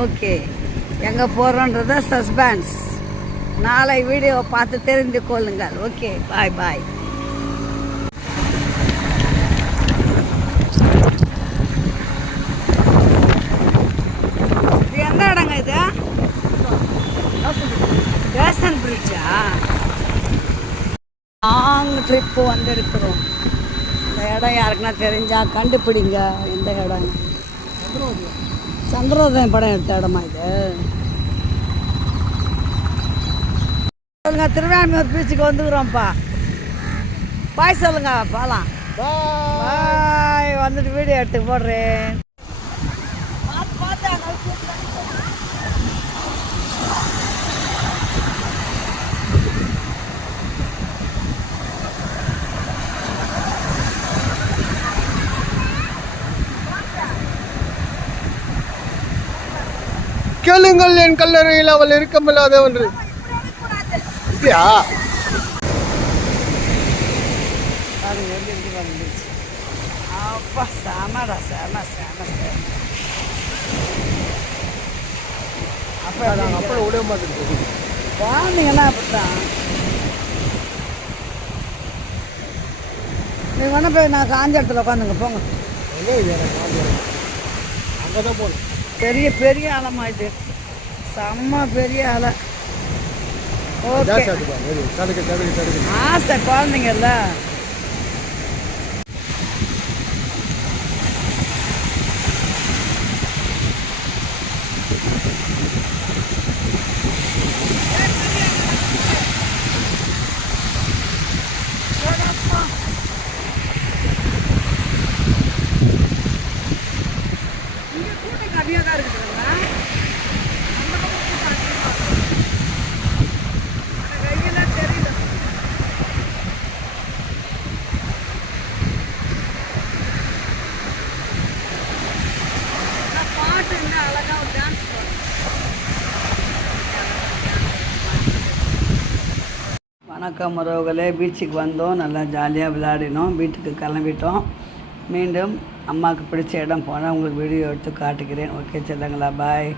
Okay, எங்கே போகிறோன்றத suspense. நாளை வீடியோவை பார்த்து தெரிந்து கொள்ளுங்கள். ஓகே, பாய் பாய். இது எந்த இடங்க இது? பேசன் பிரிட்ஜா? லாங் ட்ரிப்பு வந்திருக்கிறோம். இந்த இடம் யாருக்குன்னா தெரிஞ்சால் கண்டுபிடிங்க. எந்த இடம்? சந்திரோதயம் படம் எடுத்த இடமா இது? சொல்லுங்க, திருவான்மையூர் பீச்சுக்கு வந்துக்கிறோம்ப்பா. பாய் சொல்லுங்க, போகலாம். பாய். வந்துட்டு வீடியோ எடுத்து போடுறேன். கேளுங்கள், என் கல்லறையில் அவள் இருக்கமில்லாத ஒன்று. அப்படியா? அப்பா செமடா, செம செம செம. அப்போ விட மாட்டேங்குது. வாழ்ந்தீங்கன்னா அப்படித்தான். நீங்கள் வேணா போய் நான் காஞ்ச இடத்துல உட்காந்துங்க, போங்க. அங்கே தான் போகணும். பெரிய பெரிய ஆழமாயிட்டு, செம்ம பெரிய ஆலை. ஓகே, ஆசை குழந்தைங்கல்ல. இங்கே கூட்டம் கம்மியாக தான் இருக்குதுங்களா? வணக்கம் உறவுகளே. பீச்சுக்கு வந்தோம், நல்லா ஜாலியாக விளையாடினோம், வீட்டுக்கு கிளம்பிட்டோம். மீண்டும் அம்மாவுக்கு பிடிச்ச இடம் போனால் உங்களுக்கு வீடியோ எடுத்து காட்டுகிறேன். ஓகே செல்லுங்களா, பாய்.